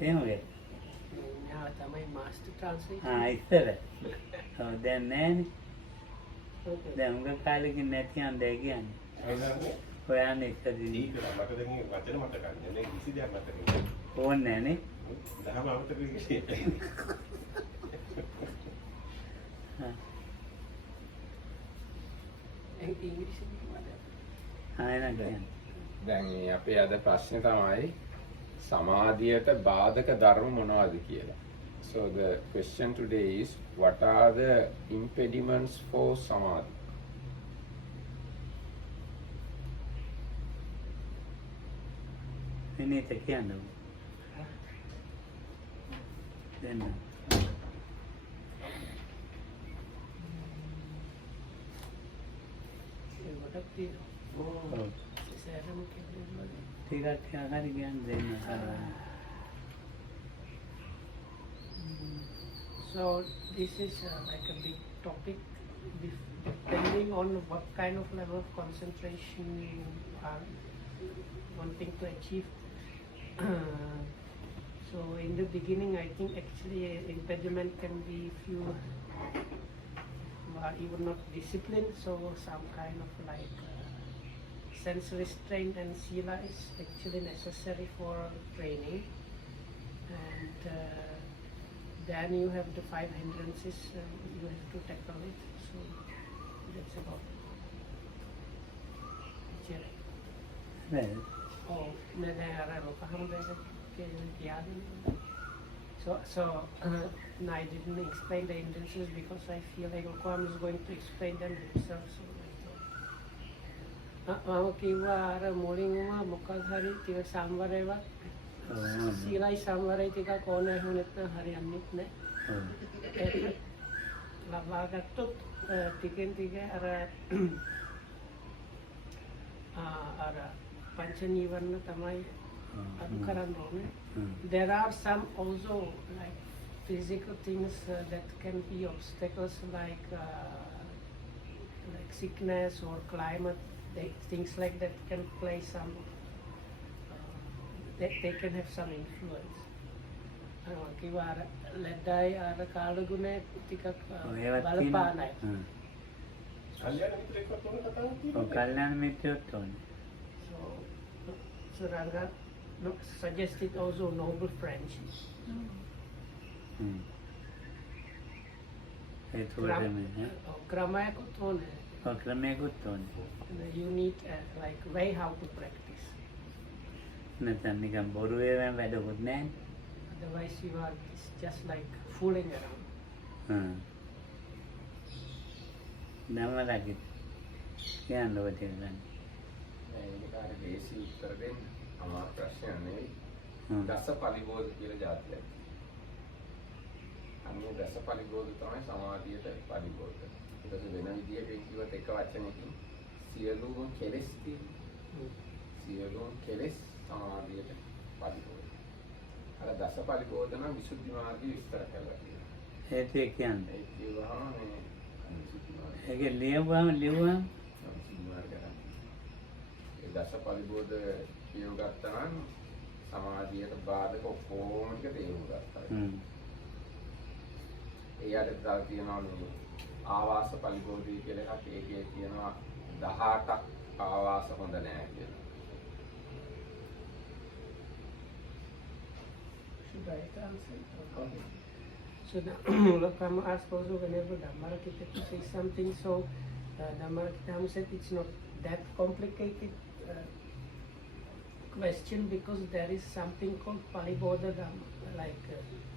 එහෙමද? ඉස්සර. ඔව් දැන් නෑනේ. දැන් උඟ කාලෙකින් නැති හන්දයි කියන්නේ. හොයන්නේ ඉස්සරදී. මට දැන් වචන මතක නැහැ. දැන් කිසි දෙයක් මතක නැහැ. ඕනේ නෑනේ. දහම අමතක කිසි. දැන් අපේ අද ප්‍රශ්නේ තමයි සමාධියට බාධක ධර්ම මොනවද කියලා. So the question today is, what are the impediments for samadhi? විනීත කියන්න. දැන් ටිකක් හරි කියන්න දෙන්න. So this is like a big topic, depending on what kind of level of concentration you are wanting to achieve. So in the beginning, I think actually impediment can be if you are even not disciplined, so some kind of like sense restraint and sila is actually necessary for training. And then you have the 5 hindrances, you have to tackle it. So that's about it. well, Oh, so no, I didn't explain the hindrances because I feel like Okwam is going to explain them himself. So මම කිව්වා අර මුලින්ම මොකක් හරි ටික සම්වරේවත් සීලයි සම්වරයි ටිකක් ඕනේ වුණ නැත්නම් හරියන්නේ නැහැ. ඒක ලබා ගත්තොත් ටිකෙන් ටික අර පංච නීවරණ තමයි අඩු කරන්න ඕනේ. There are some also like physical things that can be obstacles like sickness or climate. Things like that can play some, they can have some influence. කිව්වා අර ලැඩයි අර කාලගුණේ ටිකක් බලපානයි. කල්යාණ මිත්‍රෙක්වත් ඕන කතාවක් තියෙනවා. ඔව් කල්යාණ මිත්‍රයොත් ඕනේ. So Ranga suggested also noble friendships. ක්‍රමයකුත් ඕනේ. ක්‍රමයකුත් ඕනේ. You need like way how to practice. නැත්නම් නිකන් බොරු වේවෙන් වැඩකුත් නැහැ. Otherwise you are just like fooling around. නමලකි කියන්න ඕනේ ගන්න. මේකට අර දේශී උත්තර දෙන්න අමාරු ප්‍රශ්නයක් නෙවෙයි. දස පරිබෝධ කියලා જાතියක්. අන්නේ දස පරිබෝධ තමයි සමාධියට පරිබෝධ. ඒක වෙන විදිහකට කිව්වොත් එක වචනයකින් සියලුම කෙලෙස් සියලුම කෙලෙස් සමාධියට පරිබෝධ. අර දස පරිබෝධ නම් විසුද්ධි මාර්ගය විස්තර කරලා තියෙනවා. ඒක කියන්නේ ඒක කියවහම මේ විසුද්ධි මාර්ගය. ඒක ලියවම විසුද්ධි මාර්ගය. ඒ දස පරිබෝධ කියව ගත්තා නම් සමාධියට බාධක ඔක්කොම ටික තේරුම් ගත්තා. එයාට තව තියෙනවා මේ ආවාස පරිබෝධය කියලා එකක්. ඒකේ තියෙනවා 18ක් ආවාස හොඳ නැහැ කියලා. Should I answer? Okay. So Mulakam asked also whenever Dhammarakita to say something. So Dhammarakita said it's not that complicated question because there is something called Palibodha Dhamma, like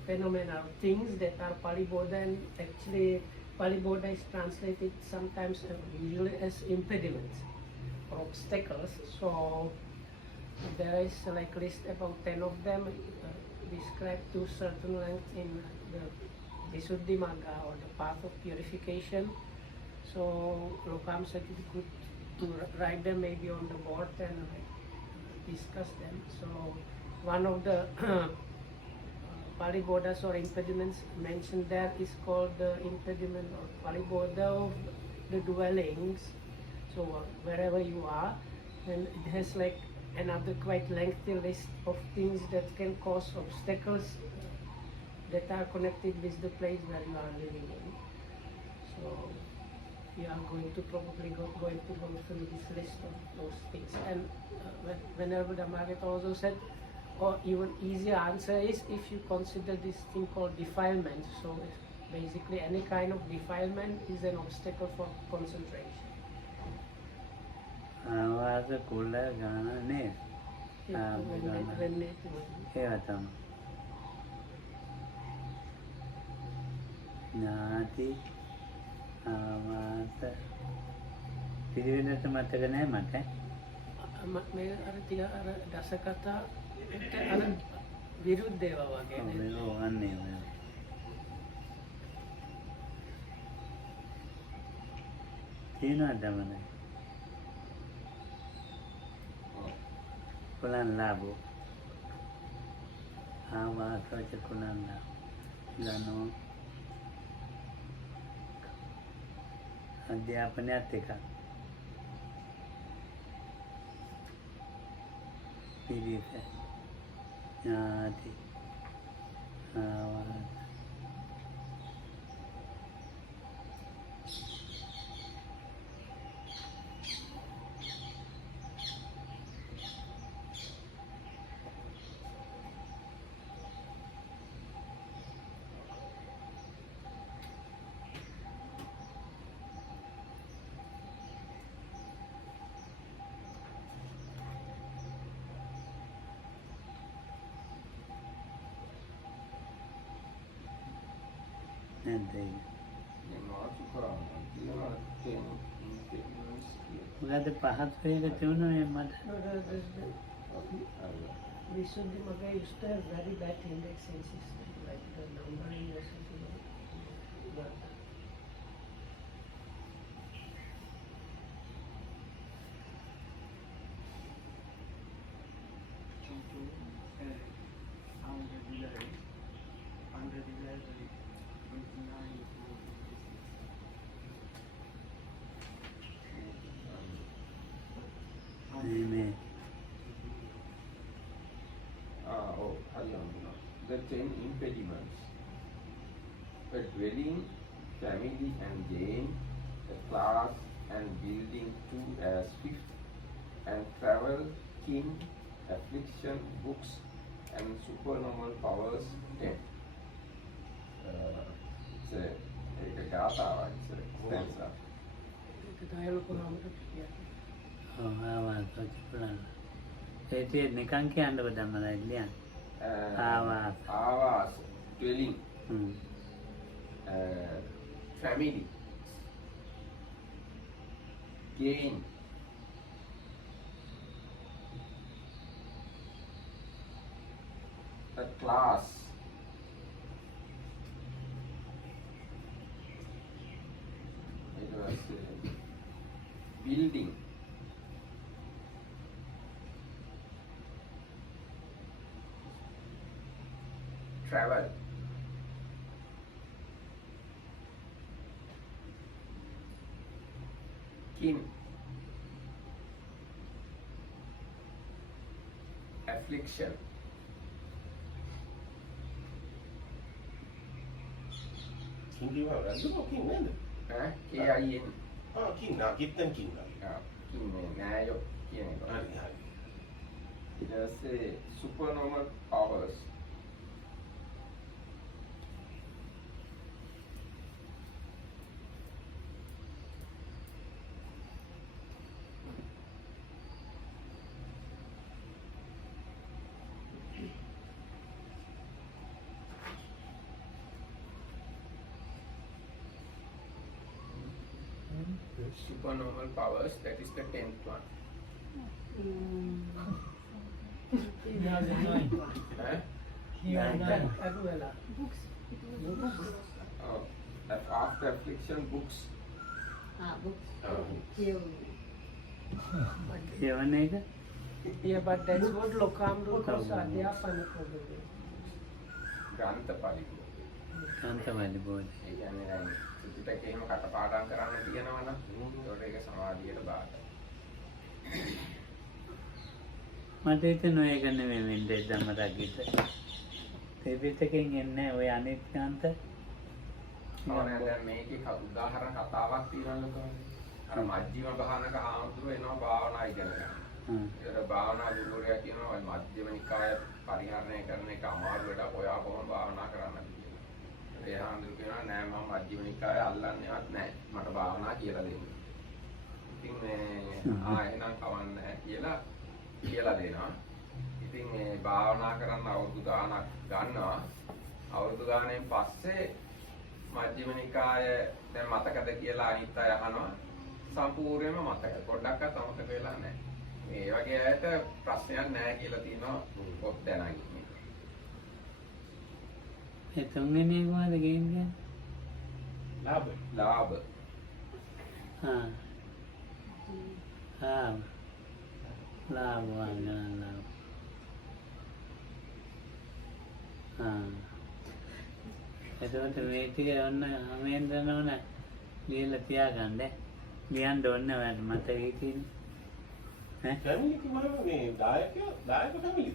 phenomenal things that are Palibodha, and actually Palibodha is translated sometimes usually as impediments or obstacles. So there is like list about 10 of them described to certain length in the Visuddhi Magga or the path of purification. So Lokam said it good to write them maybe on the board and discuss them. So one of the Palibodhas or impediments mentioned there is called the impediment or Palibodha of the dwellings. So wherever you are, and it has like another quite lengthy list of things that can cause obstacles that are connected with the place where you are living in. So we are going to probably go through this list of those things. And whenever Dhammagat also said, or even easier answer is if you consider this thing called defilement. So basically any kind of defilement is an obstacle for concentration. ආවාස කුල ගාන නේ ඒවා තමයි ඥාති ආවාස පිළිවෙලට මතක නෑ මට මේ අර ටික අර දසකතා අර විරුද්ධ ඒවා වගේ නේද? ඔව් අන්නේ ඔය තියෙනවද මනේ kulan labo ආවාස කුලන් ලනෝ අධ්‍යාපනයත් එක පිළිස ඥාති ආවාස මොකද පහත් වේග තියුණා මේ මට Visuddhi Magga used to have very bad indexing system, like the numbering or something like that. Amen. The 10 impediments. A dwelling, family and gain, a class and building 2 as 5th, and travel, kin, affliction, books, and supernormal powers 10. It's a gatha, it's a stanza. ආවාස කුලන් ඒකේ නිකන් කියන්නකො ධම්මලා ඉල්ලියන් ආවාස dwelling, family, gain, a class, it was building, travel, kin, affliction, Hindi wah, rasa kok king mana? KIN. King nak, kita king nak. kin නෑයෝ කියන එක. Hari hari. ඊට පස්සේ supernormal powers. Supernormal powers, that is the 10th one. After affliction, books. කියවන එක Yeah, but that's what Lokamru calls Adhyapana probably. ග්‍රන්ථ පරිපූර්ණ. කාන්තවලි බෝධි ඒ කියන්නේ දැන් ත්‍රිපිටකේ එහෙම කටපාඩම් කරන්න තියෙනවා නම් ඒකට ඒක සමාධියට බාධා. මට හිතෙනවා ඒක නෙමෙයි වෙන්නේ ධම්මරාගීට. ත්‍රිපිටකයෙන් එන්නේ ඔය අනිත්‍යන්ත. ඕනේ දැන් මේකේ උදාහරණ කතාවක් තියෙනවලු කොහොමද? අර මජ්ක්‍ධිම භානක හාමුදුරුවෝ එනවා භාවනා ඉගෙන ගන්න. ඒතර භාවනා ගුරුවරයා කියනවා ඔය මධ්‍යම නිකාය පරිහරණය කරන එක අමාරු වැඩක්. ඔයා කොහොමද භාවනා කරන්නද කියලා. ඒ හාමුදුරුවෝ කියනවා නෑ මම මධ්‍යම නිකාය අල්ලන්නේවත් නෑ. මට භාවනා කියලා දෙන්න. ඉතින් එහෙනම් කවන්නේ කියලා දෙනවා. ඉතින් මේ භාවනා කරන්න අවුරුදු ගාණක් ගන්නවා. අවුරුදු ගාණෙන් පස්සේ මධ්‍යම නිකාය දැන් මතකද කියලා අනිත් අය අහනවා. සම්පූර්ණයෙන්ම මතකයි. පොඩ්ඩක්වත් අමතක වෙලා නැහැ. මේ වගේ අයට ප්‍රශ්නයක් නැහැ කියලා තියෙනවා පොත් දැනගන්න. ඒ තුන්වෙනි එක මොකද කියන්නේ? ලාභ. ලාභ. ලාභ වංගන ලාභ. එතකොට මේ ටික ඔන්න හැමෙන් දනවන ලියලා තියාගන්න. ලියන්න ඕනේ ඔයාලට මතකයි තියෙන්නේ. ෆැමිලි කිව්වම මේ දායක ෆැමිලි.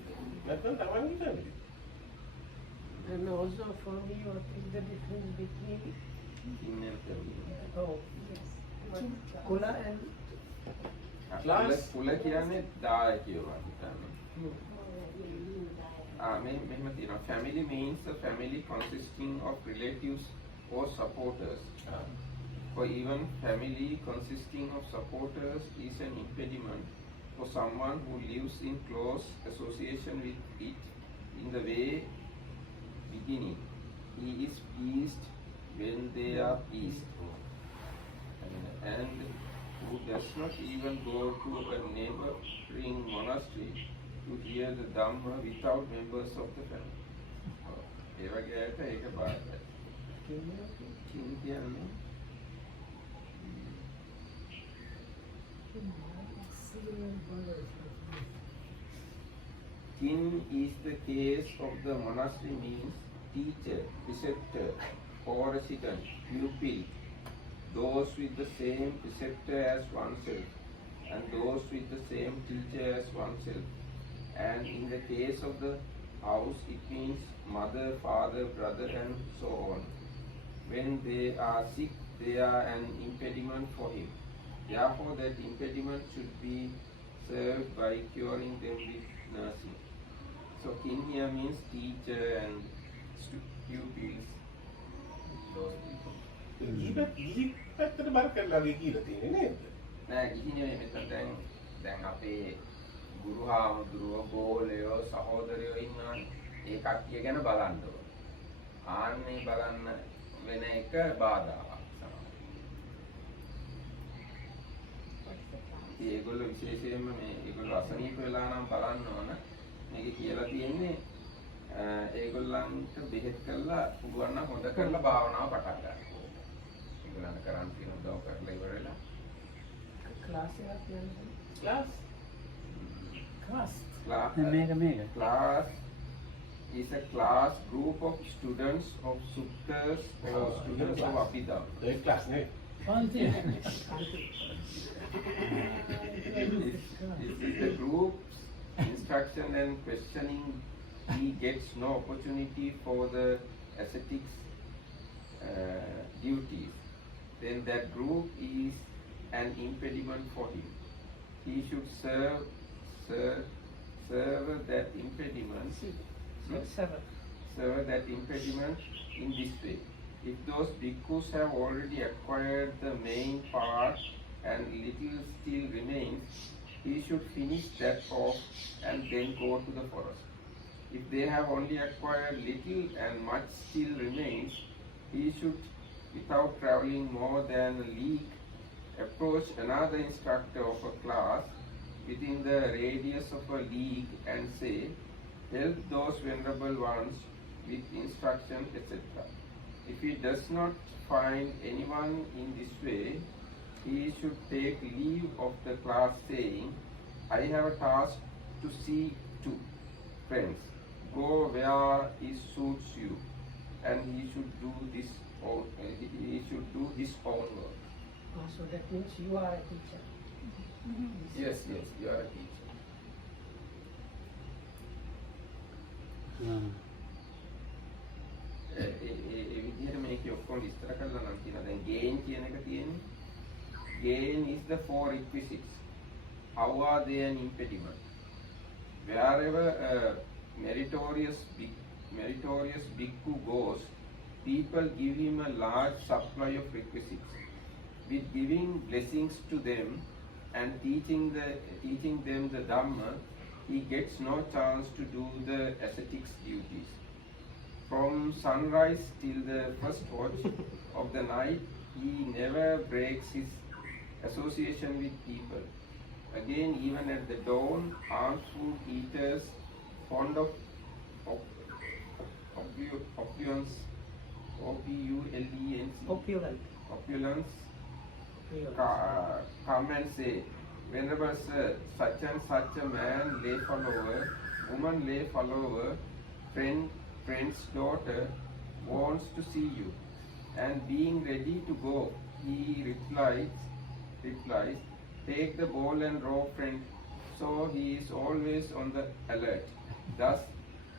නැත්නම් තමන්ගේ family. And also for me, what is the difference between Kula and කුල කියන්නේ දායකයෝ වගේ. මෙහෙම තියෙනවා. Family means a family consisting of relatives or supporters. For even family consisting of supporters is an impediment for someone who lives in close association with it. In the way beginning, he is pleased when they are pleased, and who does not even go to a neighboring monastery to hear the Dhamma without members of the family. ඒ වගේ අයට ඒක බාධායි. කියන්නේ kin is the case of the monastery means teacher, preceptor, co-resident, pupil, those with the same preceptor as oneself, and those with the same teacher as oneself. And in the case of the house, it means mother, father, brother, and so on. When they are sick, they are an impediment for him. Therefore, that impediment should be served by curing them with nursing. So, kin here means teacher and pupils, those people. ගිහි පැත්තට බර කරලා වගේ කියලා තියෙන්නේ නේද? නෑ ගිහි නෙමෙයි මෙතන දැන් අපේ ගුරු හාමුදුරුවෝ ගෝලයෝ සහෝදරයෝ ඉන්නවනේ. ඒ කට්ටිය ගැන බලන්න ඕනේ. ආන්නේ බලන්න වෙන එක බාධාවක් තමයි. ඒගොල්ලෝ විශේෂයෙන්ම මේ ඒගොල්ලෝ අසනීප වෙලා නම් බලන්න ඕන. මේකේ කියලා තියෙන්නේ ඒගොල්ලන්ට බෙහෙත් කරලා පුළුවන් නම් හොඳ කරලා භාවනාව පටන් ගන්න. ඒගොල්ලන් කරන් තියෙන උදව් කරලා ඉවරලා class එකක් යනවා. Class class is a class group of students of suttas or students of Abhidhamma. A class නේ. This is the group's instruction and questioning. He gets no opportunity for the ascetics duties. Then that group is an impediment for him. He should serve that impediment. Serve that impediment in this way. If those bhikkhus have already acquired the main part and little still remains, he should finish that off and then go to the forest. If they have only acquired little and much still remains, he should, without traveling more than a league, approach another instructor of a class within the radius of a league and say, help those venerable ones with instruction, etc. If he does not find anyone in this way, he should take leave of the class saying, I have a task to see to. Friends, go where it suits you, and he should do his own work. So that means you are a teacher. Yes, you are a teacher. ඒ විදිහට මේක ඔක්කොම විස්තර කරලා නම් තියෙනවා. දැන් gain කියන එක තියෙන්නේ. Gain is the four requisites. How are they an impediment? Wherever a meritorious bhikkhu goes, people give him a large supply of requisites. With giving blessings to them and teaching them the Dhamma, he gets no chance to do the ascetics duties. From sunrise till the first watch of the night, he never breaks his association with people. Again, even at the dawn, armed food eaters, fond of opulence, Opulent. opulence, come and say, Venerable Sir, such and such a man, lay follower, woman lay follower, friend's daughter wants to see you. And being ready to go, he replies, take the ball and row, friend. So he is always on the alert. Thus,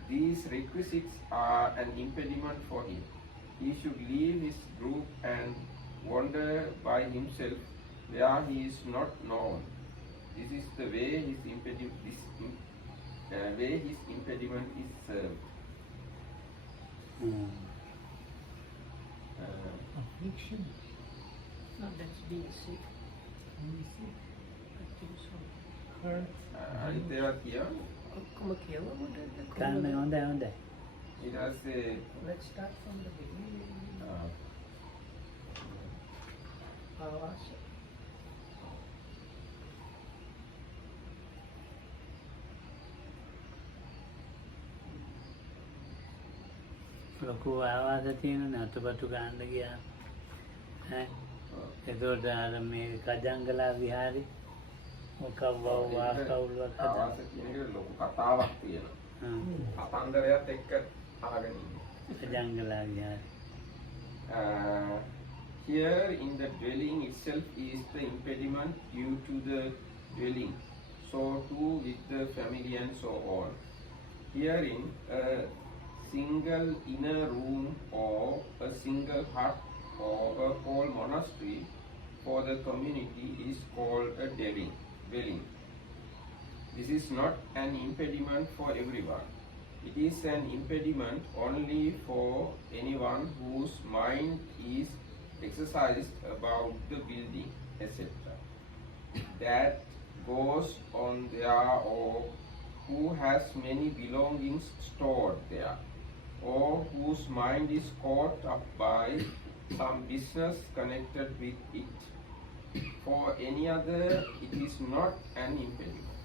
these requisites are an impediment for him. He should leave his group and wander by himself where he is not known. This is the way his impediment is served. Affliction. No, that's being sick. I think so. Hurt. අනිත් ඒවා කියවනේ. ඔක්කොම කියවමුද? කන්න හොඳයි. ඊට පස්සේ Let's start from the beginning. ආවාස. ලොකු ආවාස තියෙනනේ අතපතු ගන්න ගියා. එතකොට අර මේ කජංගලා විහාරේ මොකක්වව වාකවුලක් ආවාස කියන එක ලොකු කතාවක් තියෙනවා. කතන්දරයත් එක්ක අහගෙන ඉන්නේ. කජංගලා විහාරේ. Here in the dwelling itself is the impediment due to the dwelling. So too with the family and so on. Herein a single inner room or a single hut or a whole monastery for the community is called a dwelling. This is not an impediment for everyone. It is an impediment only for anyone whose mind is exercised about the building, etc. That goes on there, or who has many belongings stored there, or whose mind is caught up by some business connected with it. For any other, it is not an impediment.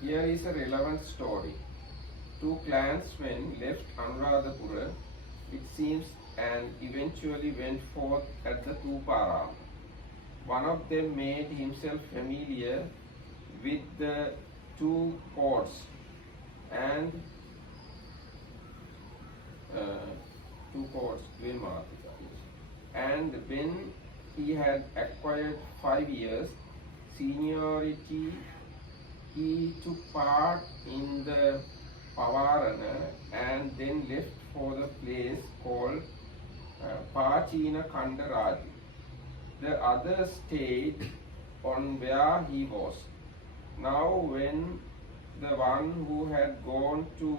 Here is a relevant story. Two clansmen left Anuradhapura, it seems, and eventually went forth at the Tuparam. One of them made himself familiar with the two chords and and when he had acquired 5 years seniority, he took part in the Pavarana and then left for the place called Pachina Kandaraji. The others stayed on where he was. Now when the one who had gone to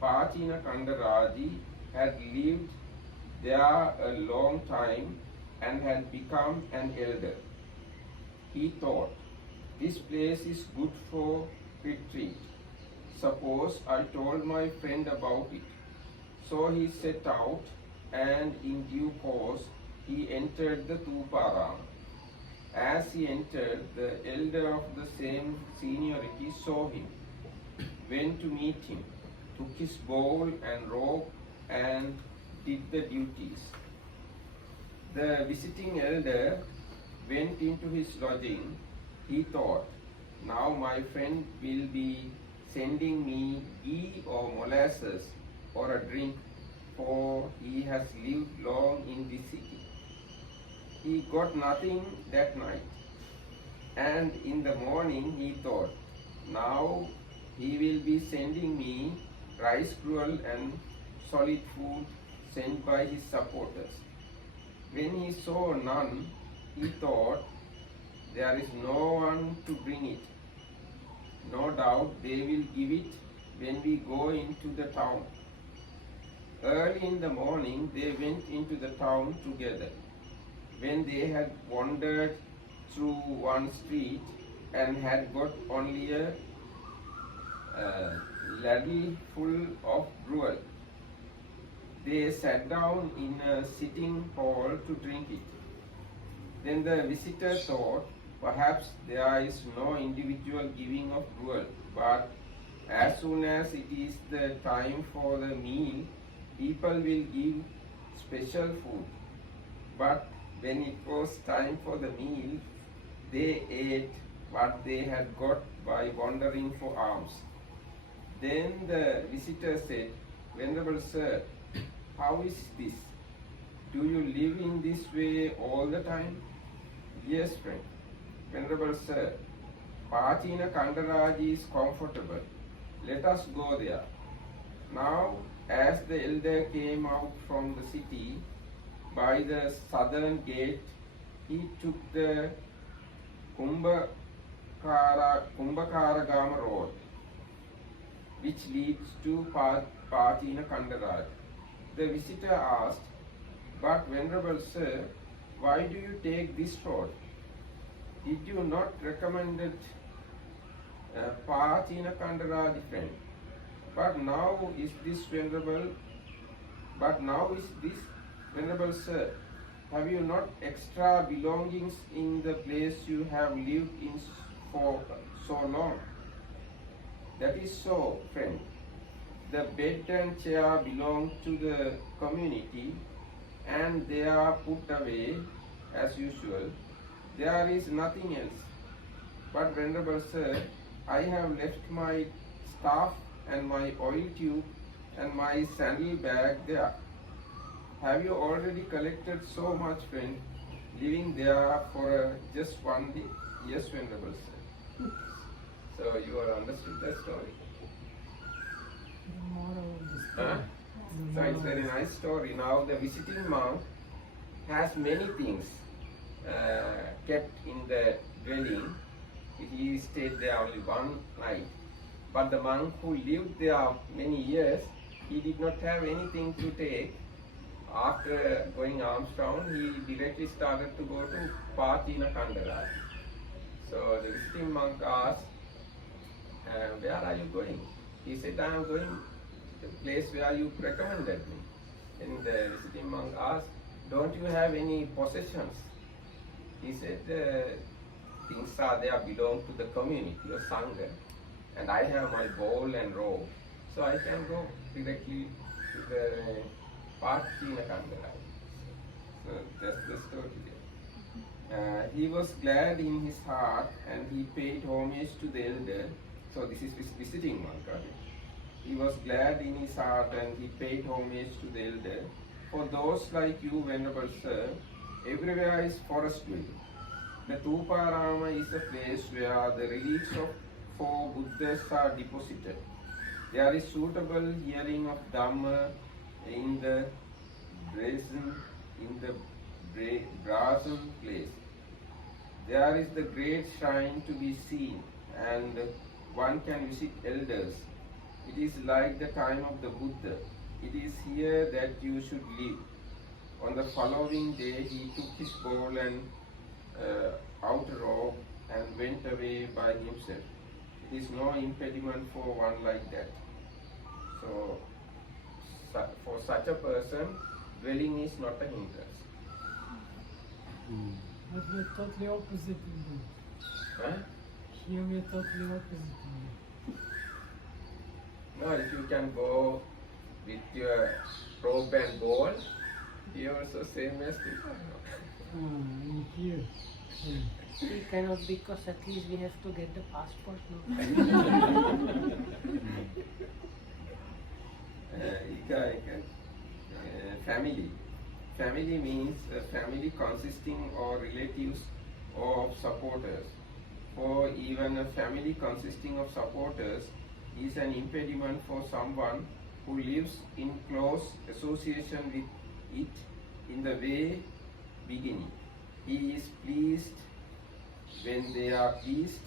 Pachina Kandaraji had lived there a long time and had become an elder, he thought, this place is good for retreat. Suppose I told my friend about it. So he set out, and in due course he entered the Tuparam. As he entered, the elder of the same seniority saw him, went to meet him, took his bowl and robe and did the duties. The visiting elder went into his lodging. He thought, now my friend will be sending me ghee or molasses or a drink, for he has lived long in this city. He got nothing that night, and in the morning he thought, now he will be sending me a rice gruel and solid food sent by his supporters. When he saw none, he thought, there is no one to bring it. No doubt they will give it when we go into the town. Early in the morning they went into the town together. When they had wandered through one street and had got only a ladle full of gruel, they sat down in a sitting hall to drink it. Then the visitor thought, perhaps there is no individual giving of gruel, but as soon as it is the time for the meal, people will give special food. But when it was time for the meal, they ate what they had got by wandering for alms. Then the visitor said, Venerable Sir, how is this? Do you live in this way all the time? Yes, friend. Venerable Sir, Pachina Kandaraji is comfortable. Let us go there. Now, as the elder came out from the city by the southern gate, he took the Kumbhakaragama road, which leads to Pachina Kandaraj. The visitor asked, but Venerable Sir, why do you take this road? Did you not recommend it Pachina Kandaraj, friend? But now is this Venerable Sir, have you not extra belongings in the place you have lived in for so long? That is so, friend. The bed and chair belong to the community and they are put away as usual. There is nothing else. But Venerable Sir, I have left my staff and my oil tube and my sandal bag there. Have you already collected so much, friend, living there for just one day? Yes, Venerable Sir. So you have understood that story? Huh? So it's a very nice story. Now the visiting monk has many things kept in the dwelling. He stayed there only one night. But the monk who lived there many years, he did not have anything to take. After going Armstrong, he directly started to go to Pachina Kandaraj. So the visiting monk asked, where are you going? He said, I am going to the place where you recommended me. And the visiting monk asked, don't you have any possessions? He said, things are there belong to the community or Sangha. And I have my bowl and robe. So I can go directly to the Pachina Kandaraj. So that's the story there. He was glad in his heart and he paid homage to the elder. So this is his visiting monk. Right? He was glad in his heart and he paid homage to the elder. For those like you, Venerable Sir, everywhere is forest dwelling. The Tuparama is a place where the relics of 4 Buddhas are deposited. There is suitable hearing of Dhamma in the brazen place. There is the great shrine to be seen and one can visit elders. It is like the time of the Buddha. It is here that you should live. On the following day he took his bowl and outer robe and went away by himself. It is no impediment for one like that. So for such a person, dwelling is not a hindrance. But we're totally opposite in them. Huh? Here we're totally opposite in them. No, if you can go with your robe and bowl, you also same as people. In here. We cannot because at least we have to get the passport now. Family. Family means a family consisting of relatives or supporters. For even a family consisting of supporters, is an impediment for someone who lives in close association with it in the way beginning. He is pleased when they are pleased,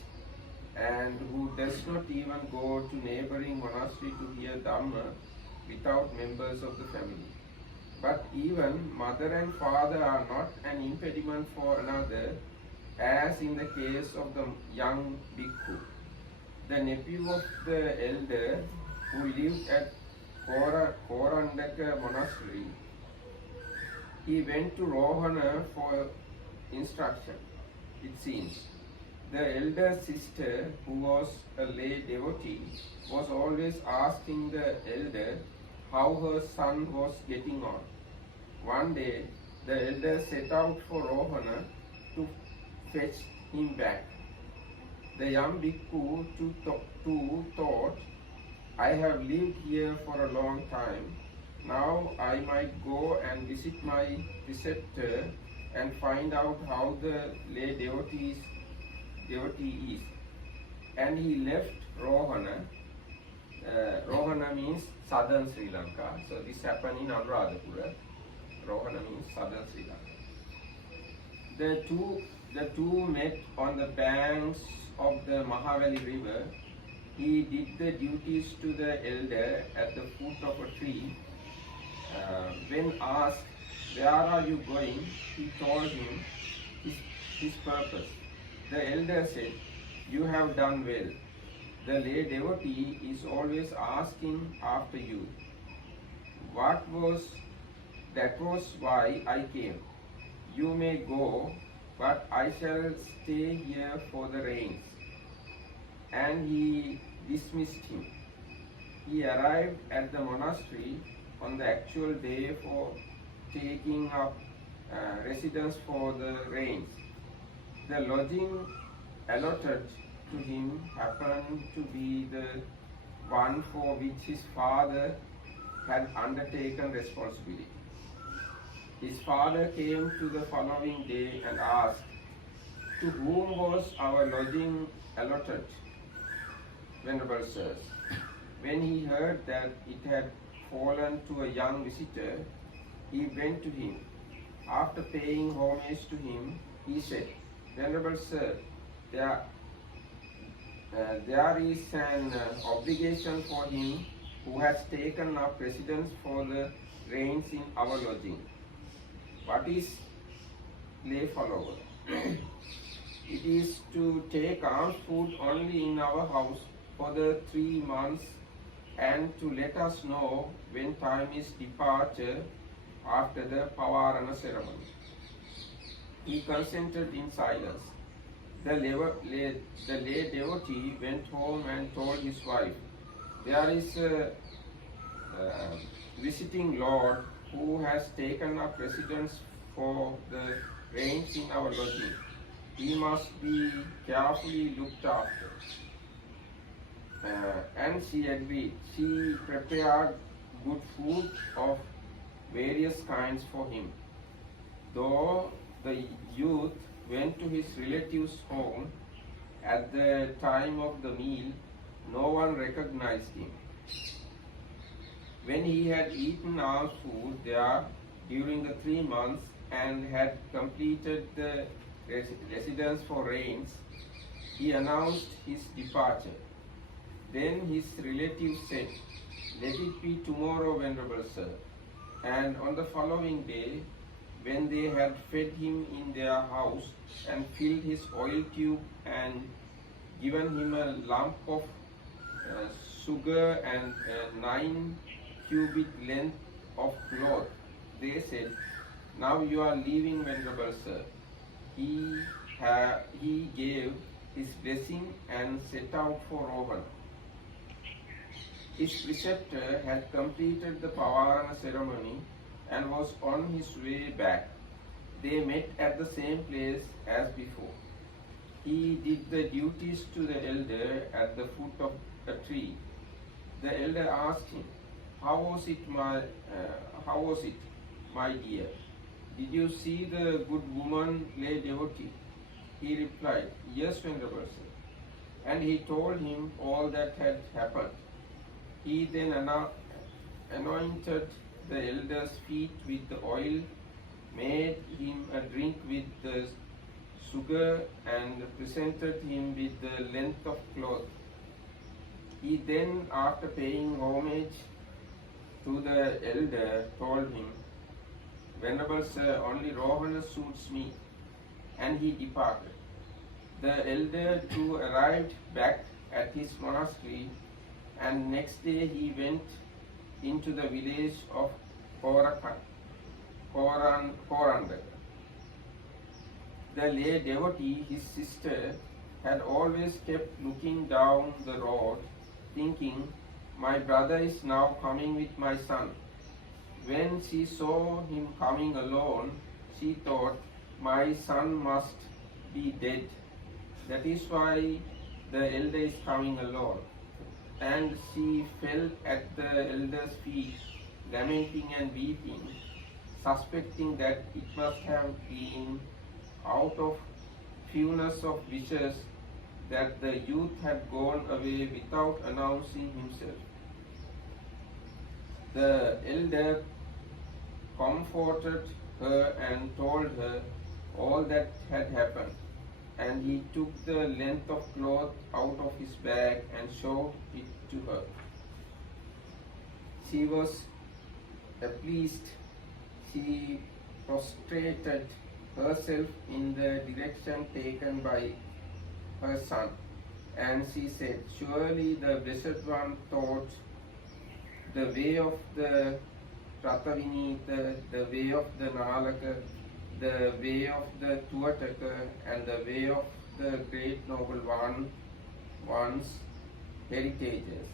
and who does not even go to neighboring monastery to hear Dhamma without members of the family. But even mother and father are not an impediment for another, as in the case of the young bhikkhu. The nephew of the elder who lived at Korandaka monastery, he went to Rohana for instruction, it seems. The elder sister, who was a lay devotee, was always asking the elder how her son was getting on. One day, the elder set out for Rohana to fetch him back. The young bhikkhu too thought, I have lived here for a long time. Now I might go and visit my preceptor and find out how the lay devotee is. And he left Rohana. Rohana means southern Sri Lanka. So this happened in Anuradhapura. Rohana means southern Sri Lanka. The two met on the banks of the Mahavali river. He did the duties to the elder at the foot of a tree. When asked, where are you going? He told him his purpose. The elder said, you have done well. The lay devotee is always asking after you. That was why I came. You may go, but I shall stay here for the rains. And he dismissed him. He arrived at the monastery on the actual day for taking up residence for the rains. The lodging allotted to him happened to be the one for which his father had undertaken responsibility. His father came to the following day and asked, to whom was our lodging allotted, Venerable Sirs? When he heard that it had fallen to a young visitor, he went to him. After paying homage to him, he said, Venerable Sir, there is an obligation for him who has taken up residence for the rains in our lodging. What is lay follower? It is to take alms food only in our house for the 3 months, and to let us know when time is departure after the Pavarana ceremony. He consented in silence. The lay devotee went home and told his wife, there is a visiting lord who has taken up residence for the rains in our lodging. He must be carefully looked after. And she agreed. She prepared good food of various kinds for him. Though the youth went to his relative's home at the time of the meal, no one recognized him. When he had eaten alms food there during the 3 months and had completed the residence for rains, he announced his departure. Then his relative said, let it be tomorrow, Venerable Sir. And on the following day, when they had fed him in their house and filled his oil tube and given him a lump of sugar and a 9 cubit length of cloth, they said, now you are leaving, Venerable Sir. He gave his blessing and set out for Rohana. His preceptor had completed the Pavarana ceremony and was on his way back. They met at the same place as before. He did the duties to the elder at the foot of a tree. The elder asked him, How was it, my dear? Did you see the good woman lay devotee? He replied, Yes, Venerable Sir. and he told him all that had happened. He then anointed the elder's feet with the oil, made him a drink with the sugar, and presented him with the length of cloth. He then, after paying homage to the elder, told him, "Venerable sir, only Rohana suits me," and he departed. The elder too arrived back at his monastery, and next day he went into the village of Koranda. The lay devotee, his sister, had always kept looking down the road, thinking, "My brother is now coming with my son." When she saw him coming alone, she thought, "My son must be dead. That is why the elder is coming alone." And she fell at the elder's feet, lamenting and weeping, suspecting that it must have been out of fewness of wishes that the youth had gone away without announcing himself. The elder comforted her and told her all that had happened, and he took the length of cloth out of his bag and showed it to her. She was pleased. She prostrated herself in the direction taken by her son, and she said, "Surely the Blessed One taught the way of the Ratavinita, the way of the Nalaka, the way of the Tuataka, and the way of the great noble one's heritages,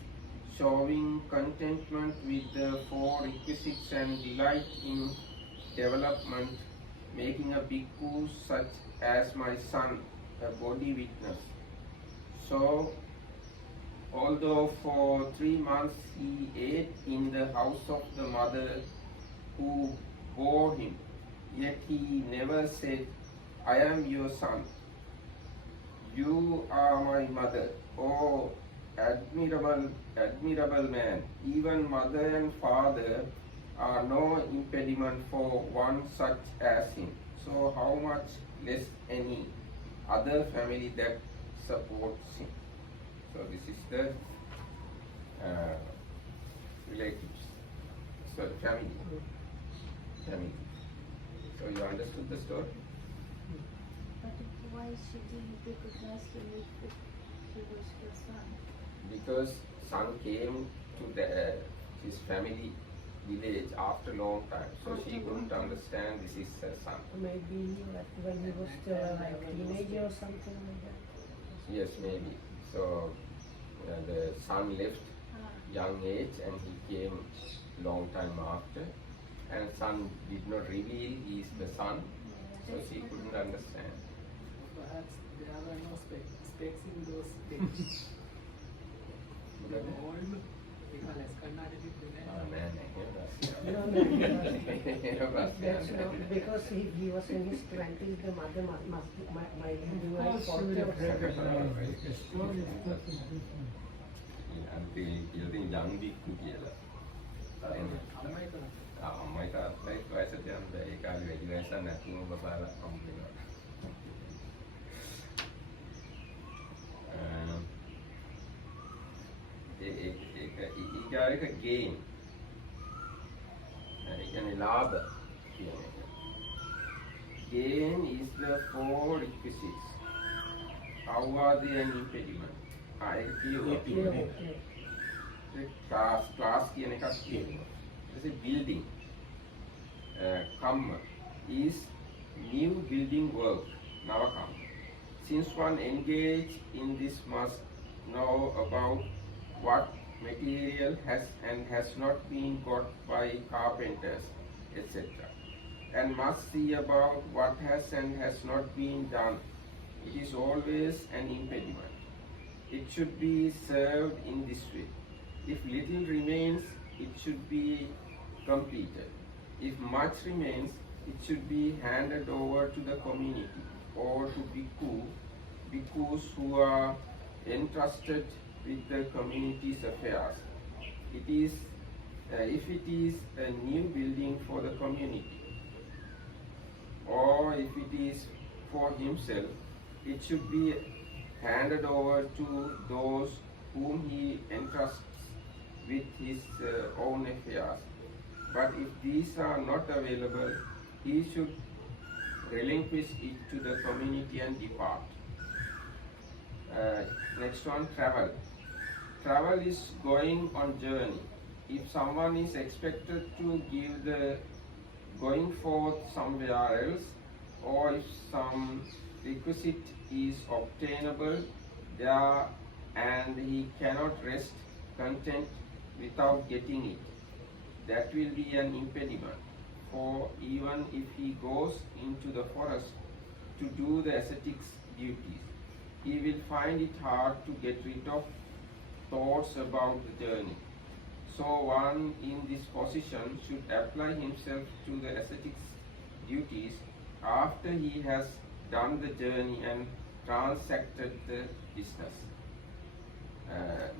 showing contentment with the four requisites and delight in development, making a bhikkhu such as my son a body witness." So, although for 3 months he ate in the house of the mother who bore him, yet he never said, "I am your son. You are my mother." Oh, admirable man! Even mother and father are no impediment for one such as him. So how much less any other family that supports him? So this is the relatives. So family. So you understood the story? But why should he recognize him if he was the son? Because son came to his family village after a long time, so she couldn't understand this is her son. Maybe when he was still like teenager or something like that. Yes, maybe. So the son left young age and he came long time after, and son did not reveal he is the son, so she couldn't understand. Perhaps there were no specs in those days. Old, because කන්නාඩි That's not, because if he was in his 20s, the mother might be doing like 40 or 50. අන්ති ඉතින් young bhikkhu කියලා. අම්මයි තාත්තයි වයසට යන ඒ කාලේ වැඩි වයසක් නැතුව බබාලා හම්බ වෙනවා. ඒක gain. ඒ කියන්නේ ලාභ කියන එක. Gain is the four requisites. How are they an impediment? ඒක කියුවා. class කියන එකක් කියනවා. ඊට building. Kamma is new building work. Navakamma. Since one engage in this must know about what material has and has not been got by carpenters, etc. And must see about what has and has not been done. It is always an impediment. It should be served in this way. If little remains, it should be completed. If much remains, it should be handed over to the community or to bhikkhus who are entrusted with the community's affairs. It is, if it is a new building for the community, or if it is for himself, it should be handed over to those whom he entrusts with his own affairs. But if these are not available, he should relinquish it to the community and depart. Next one, travel. Travel is going on journey. If someone is expected to give the going forth somewhere else, or if some requisite is obtainable there and he cannot rest content without getting it, that will be an impediment. For even if he goes into the forest to do the ascetics duties, he will find it hard to get rid of thoughts about the journey. So one in this position should apply himself to the ascetics duties after he has done the journey and transacted the business.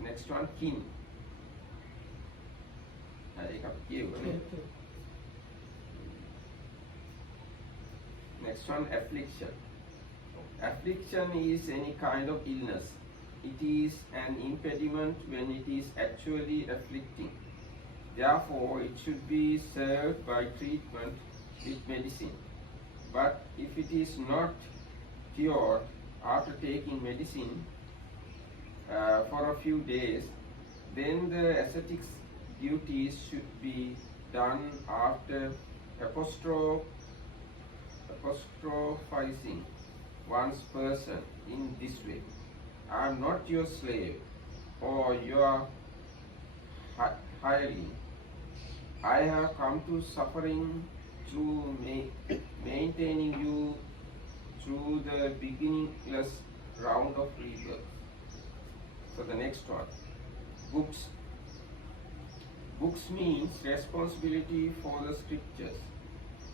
Next one, kin. Next one, affliction. Affliction is any kind of illness. It is an impediment when it is actually afflicting. Therefore, it should be served by treatment with medicine. But if it is not cured after taking medicine for a few days, then the ascetics duties should be done after apostrophizing one's person in this way. I am not your slave or your hireling. I have come to suffering through maintaining you through the beginningless round of rebirth. So the next one, books. Books means responsibility for the scriptures.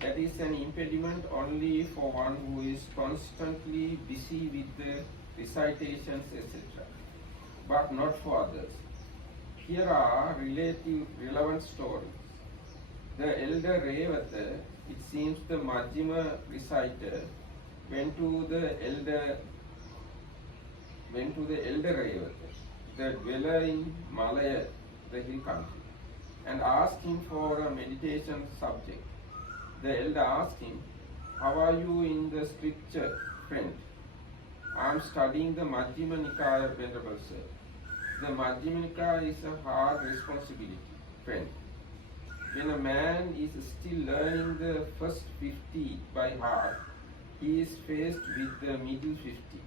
That is an impediment only for one who is constantly busy with the recitations, etc., but not for others. Here are relevant stories. The elder Revata, it seems the Majjhima reciter, went to the elder Revata, the dweller in Malaya, the hill country, and asked him for a meditation subject. The elder asked him, "How are you in the scripture, friend?" "I am studying the Majjhima Nikaya, Venerable Sir." The Majjhima Nikaya is a hard responsibility, friend. When a man is still learning the first 50 by heart, he is faced with the middle 50.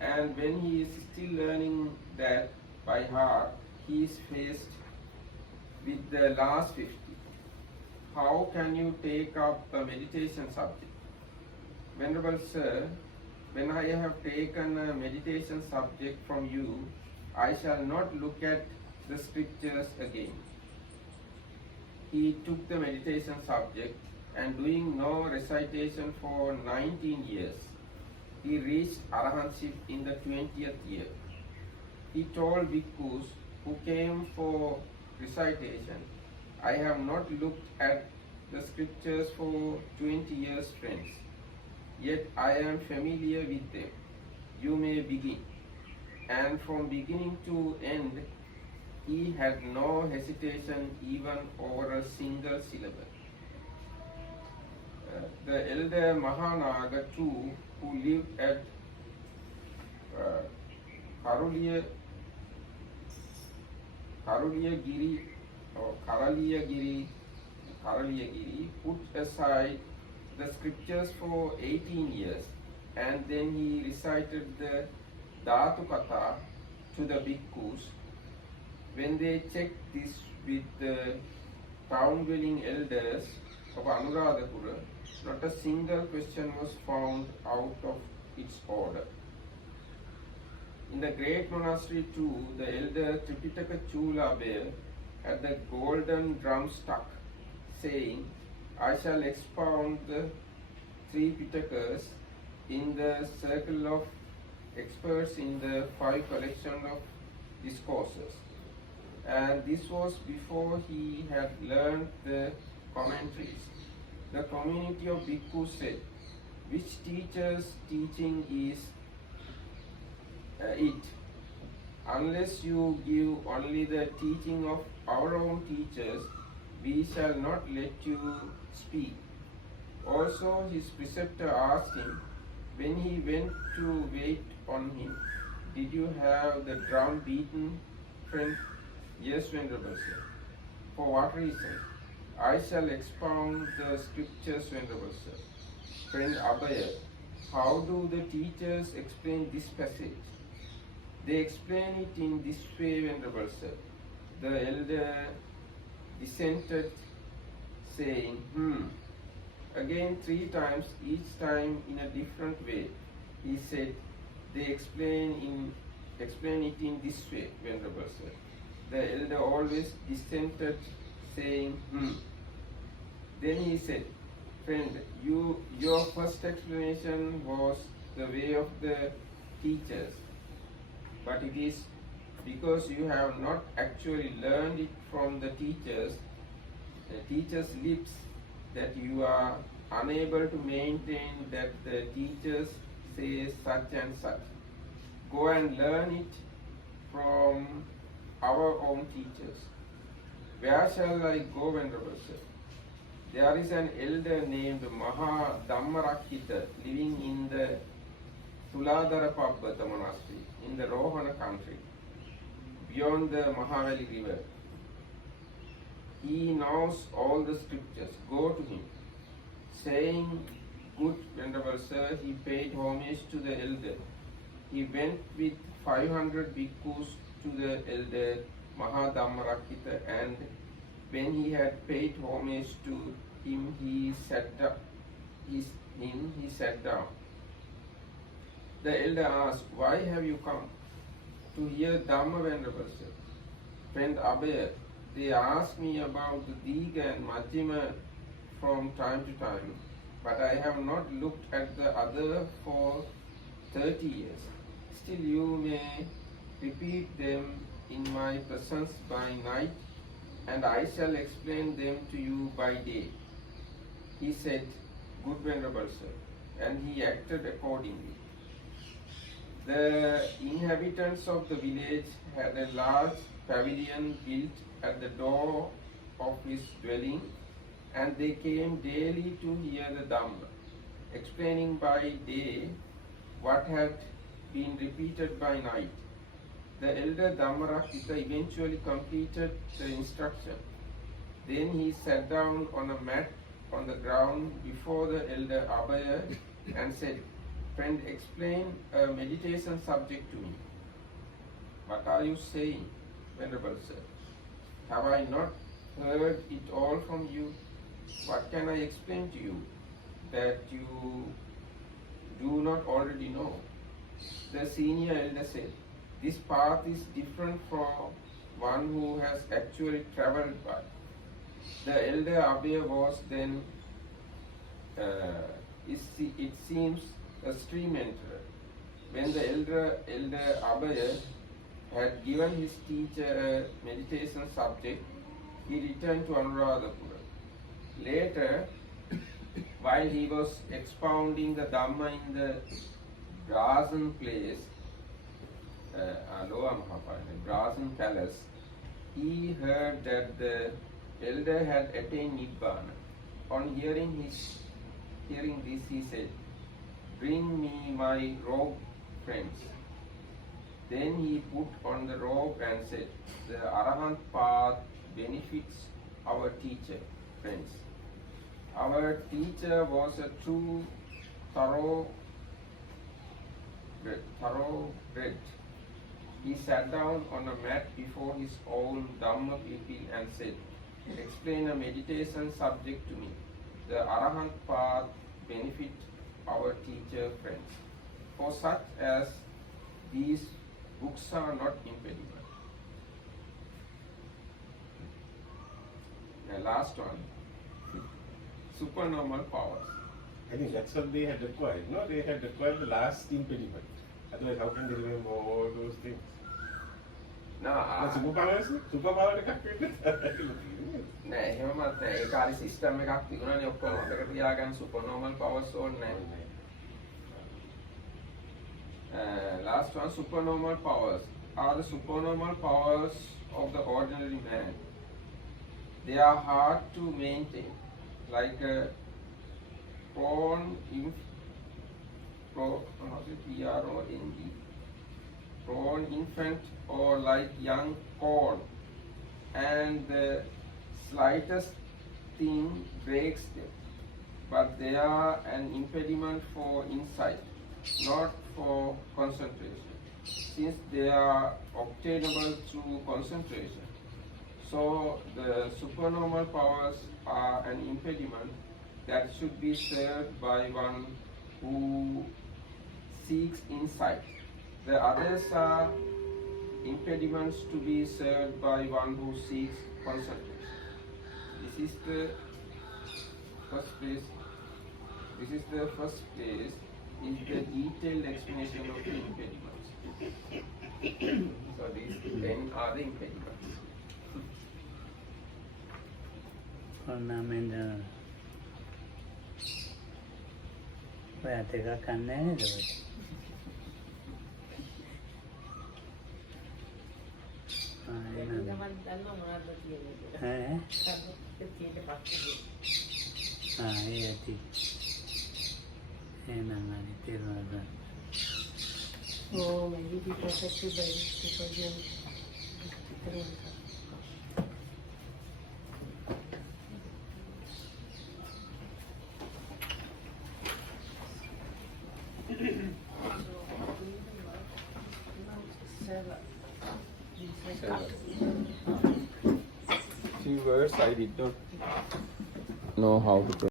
And when he is still learning that by heart, he is faced with the last 50. How can you take up a meditation subject? Venerable Sir, when I have taken a meditation subject from you, I shall not look at the scriptures again. He took the meditation subject and doing no recitation for 19 years. He reached Arahantship in the 20th year. He told bhikkhus who came for recitation, "I have not looked at the scriptures for 20 years, friends. Yet I am familiar with them. You may begin." And from beginning to end, he had no hesitation even over a single syllable. The elder Mahanaga too, who lived at Karaliyagiri, put aside the scriptures for 18 years, and then he recited the Dhatu Katha to the bhikkhus. When they checked this with the town-dwelling elders of Anuradhapura, not a single question was found out of its order. In the great monastery too, the elder Tripitaka Chula Bear had the golden drum stuck, saying, "I shall expound the 3 Pitakas in the circle of experts in the 5 collection of discourses. And this was before he had learned the commentaries. The community of bhikkhus said, which teacher's teaching is it? Unless you give only the teaching of our own teachers, we shall not let you speak. Also, his preceptor asked him, when he went to wait on him, did you have the drum beaten, friend? Yes, Venerable Sir. For what reason? I shall expound the scriptures, Venerable Sir. Friend Abhaya, how do the teachers explain this passage? They explain it in this way, Venerable Sir. The elder dissented, saying, again 3 times, each time in a different way. He said, they explain it in this way, Venerable Sir. The elder always dissented, saying, Then he said, friend, your first explanation was the way of the teachers, but it is because you have not actually learned it from the teachers' lips that you are unable to maintain that the teachers say such and such. Go and learn it from our own teachers. Where shall I go, Venerable Sir? There is an elder named Maha Dhammarakkhita living in the Tuladara Pabbata monastery in the Rohana country, beyond the Mahavali river. He knows all the scriptures. Go to him. Saying, good Venerable Sir, he paid homage to the elder. He went with 500 bhikkhus to the elder Maha Dhammarakkhita, and when he had paid homage to him, he sat down. The elder asked, why have you come? To hear Dhamma, Venerable Sir. Friend Abhaya, they ask me about the Diga and Majjhima from time to time, but I have not looked at the other for 30 years. Still you may repeat them in my presence by night, and I shall explain them to you by day. He said, good Venerable Sir, and he acted accordingly. The inhabitants of the village had a large pavilion built at the door of his dwelling, and they came daily to hear the Dhamma, explaining by day what had been repeated by night. The elder Dhammarakkhita eventually completed the instruction. Then he sat down on a mat on the ground before the elder Abhaya and said, friend, explain a meditation subject to me. What are you saying, Venerable Sir? Have I not heard it all from you? What can I explain to you that you do not already know? The senior elder said, this path is different from one who has actually travelled by. The elder Abhaya was then, it seems, a stream enterer. When the elder Abhaya had given his teacher a meditation subject, he returned to Anuradhapura. Later, while he was expounding the Dhamma in the Brazen place, Brazen palace, he heard that the elder had attained Nibbana. On hearing this, he said, bring me my robe, friends. Then he put on the robe and said, the Arahant path benefits our teacher, friends. Our teacher was a true thoroughbred. He sat down on a mat before his own Dhamma pupil and said, explain a meditation subject to me. The Arahant path benefit our teacher, friends. For such as these books are not impediment. The last one, supernormal powers. I think that's what they had required. No, they had required the last impediment. Otherwise, how can they remember all those things? No, Superpower එකක් වෙන්න. නෑ එහෙමවත් නෑ. ඒක හරි system එකක් තිබුණානේ ඔක්කොම මතක තියාගන්න සුපර්නෝමල් පවර්ස් ඕනේ නෑ. Last one, supernormal powers are the supernormal powers of the ordinary man. They are hard to maintain, like a prone infant or like young corn, and the slightest thing breaks them. But they are an impediment for insight, not for concentration, since they are obtainable through concentration. So the supernormal powers are an impediment that should be served by one who seeks insight. The others are impediments to be served by one who seeks concentration. This is the first place. This is the first place. Is the detailed explanation of the impediments. So these 10 are the impediments. ornament ඔයාට එකක් කන්නේ නේද ඔය? ගමන් දන්නවා මොනවද කියන්නේ කියලා. ඈ? කර්මයේ පස්සේ. ඒ ඇති. එහෙනම් අනිත් තේරුණාද? Oh, maybe be protected by this supervision. Few words I did not know how to